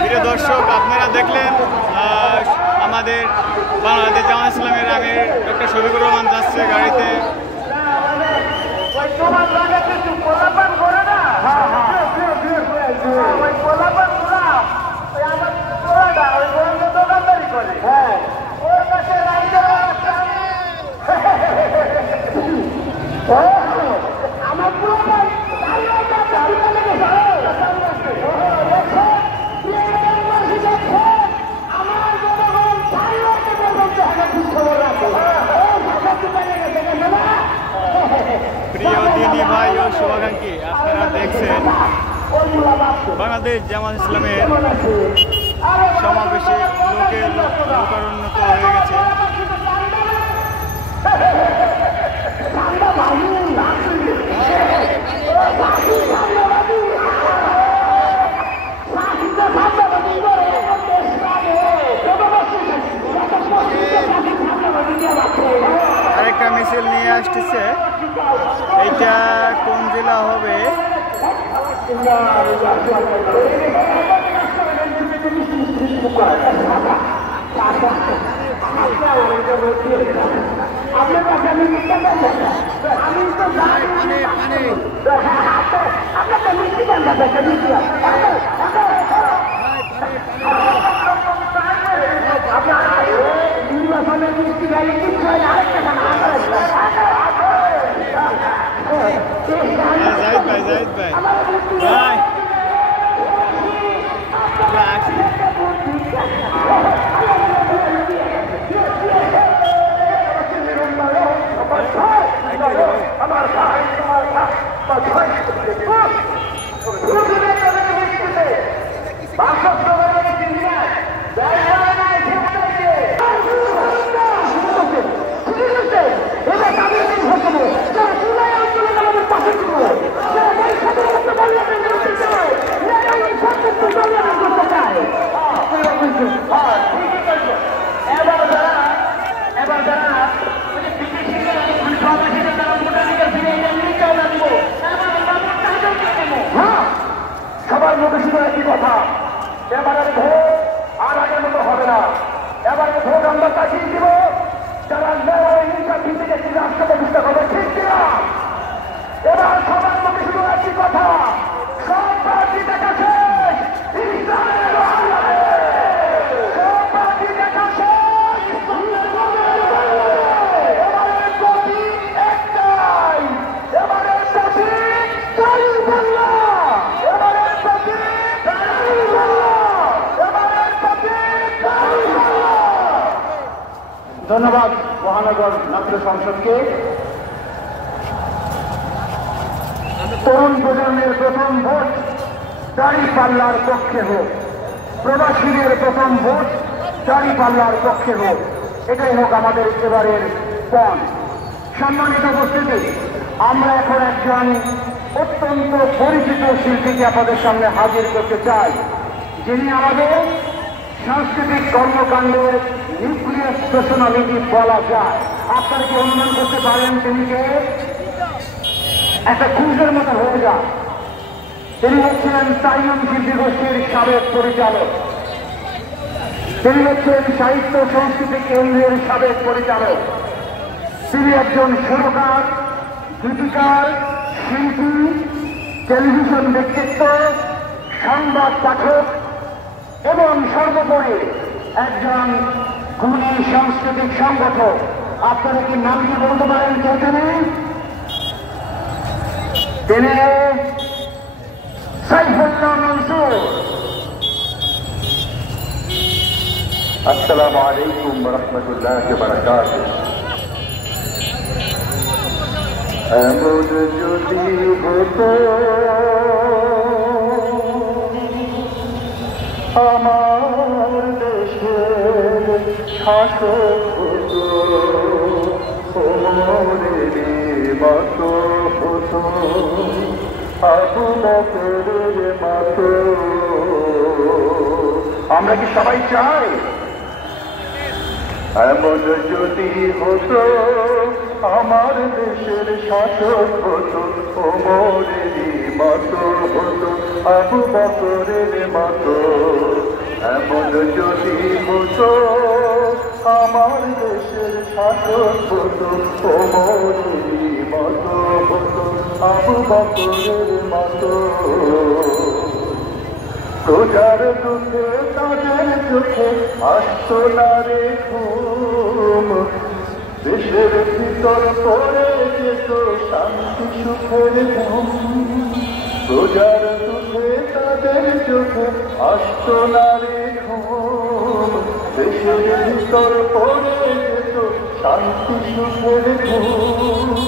প্রিয় দর্শক, আপনারা দেখলেন আমাদের বাংলাদেশ জামাত ইসলামের আমির ডক্টর শফিকুর রহমান যাচ্ছে গাড়িতে। প্রিয় দিনী ভাই ও শুভাকাঙ্ক্ষী, আপনারা দেখছেন বাংলাদেশ জামাত ইসলামের সমাবেশে লোকারণ্যত হয়ে গেছে। আরেকটা মিছিল নিয়ে আসতেছে, এইটা কোন জেলা হবে? জাহিদ ভাই সবার মুখে শুধু একই কথা, এবারের ভোট আর আগের মতো হবে না। এবারের ভোট আমরা তাকিয়ে দিব যারা হিংসার ভিত্তিতে একটি রাষ্ট্র প্রতিষ্ঠা করবে, ঠিক কিনা? এবার সবার মুখে শুধু একই কথা, সব পার্টি দেখা শেষ, ইসলামের বাংলাদেশ। সব পার্টি দেখা শেষ, এবারের গতি একটাই, এবারের গতি তাই বাংলা, এবারের গতি তাই বাংলা, এবারের গতি তাই বাংলা। ধন্যবাদ মহানগর নাট্য সংসদকে। তরুণ প্রজন্মের প্রথম ভোট দাঁড়িপাল্লার পক্ষে হোক, প্রবাসীদের প্রথম ভোট দাঁড়িপাল্লার পক্ষে হোক, এটাই হোক আমাদের এবারের পণ। সম্মানিত উপস্থিতি, আমরা এখন একজন অত্যন্ত পরিচিত শিল্পীকে আপনাদের সামনে হাজির করতে চাই, যিনি আমাদের সাংস্কৃতিক কর্মকাণ্ডের নিউক্লিয়াস পার্সোনালিটি বলা যায়। আপনারা কি অনুমান করতে পারেন তিনি কে? একটা খুঁজের মতো হয়ে যায়। তিনি হচ্ছেন তাইয়ুম শিল্পী গোষ্ঠীর সাবেক পরিচালক, তিনি হচ্ছেন সাহিত্য সংস্কৃতি কেন্দ্রের সাবেক পরিচালক, তিনি একজন সুরকার, গীতিকার, শিল্পী, টেলিভিশন ব্যক্তিত্ব, সংবাদ পাঠক এবং সর্বোপরি একজন গুণী সাংস্কৃতিক সংগঠক। আপনারা কি নামটি বলতে পারেন কে তিনি? তিনি সাইফুল্লাহ মনসুর। আসসালামু আলাইকুম ওয়া রাহমাতুল্লাহি ওয়া বারাকাতুহু। এমন যদি হতো আমার দেশের শাসক হতো, ওমরেরই মতো হতো, আবু বকরের মতো। আমরা কি সবাই চাই এমন যদি হতো আমার দেশের শাসক হতো ওমরেরই মতো হতো আবু বকরের মতো এমন যদি হতো আমার দেশের শাসক হতো ওমরেরই মতো হতো আবু বকরের মতো প্রজার দুঃখে তাদের চোখে আসতো না রে ঘুম দেশের ভিতর পড়ে যেত শান্তি সুখের ঘুম প্রজার দুঃখে তাদের চোখে আসতো না রে ঘুম দেশের ভিতর পড়ে যেত শান্তি সুখের ঘুম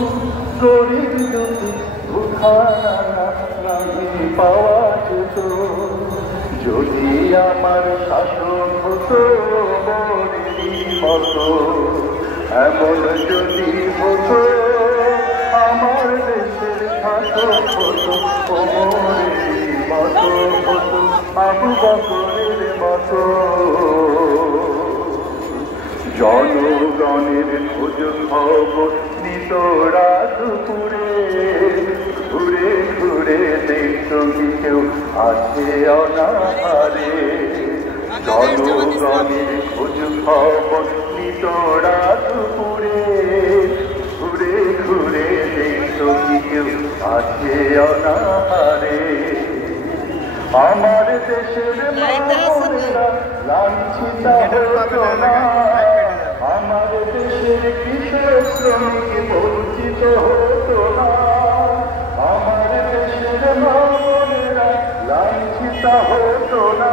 গরিব দুঃখী ভুখানা নাহি পাওয়া যেত যদি আমার শাসন হতো ওমরেরই মতো এমন যদি হতো আমার দেশের শাসক হতো ওমরেরই মতো হতো আবু বকরের মতো জনগণের খোঁজ খবর নিত রাতপুরে ঘুরে ঘুরে দেখত কি কেউ আছে অনাহারে জনগণের খোঁজ খবর নিত রাতপুরে ঘুরে ঘুরে দেখত কি কেউ আছে অনাহারে আমার দেশের মা-বোনেরা লাঞ্ছিত হতো না আমার দেশের কৃষক শ্রমিক বঞ্চিত হতো না আমার দেশের মা-বোনেরা লাঞ্ছিত হতো না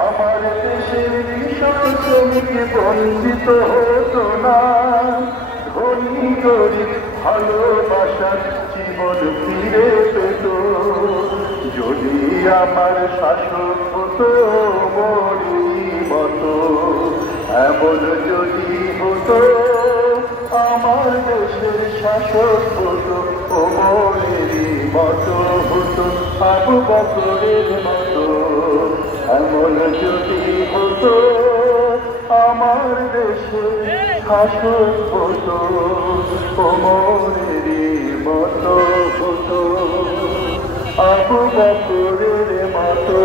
আমার দেশের কৃষক শ্রমিক বঞ্চিত হতো না ধনী গরিব ভালোবাসার জীবন ফিরে পেত যদি আমার শাসক হতো ওমরেরই মতো এমন যদি হতো আমার দেশের শাসক হতো ওমরেরই মতো হতো আবু বকরের মতো এমন যদি হতো আমার দেশের শাসক হতো ওমরেরই মতো হতো আবু বকরের মতো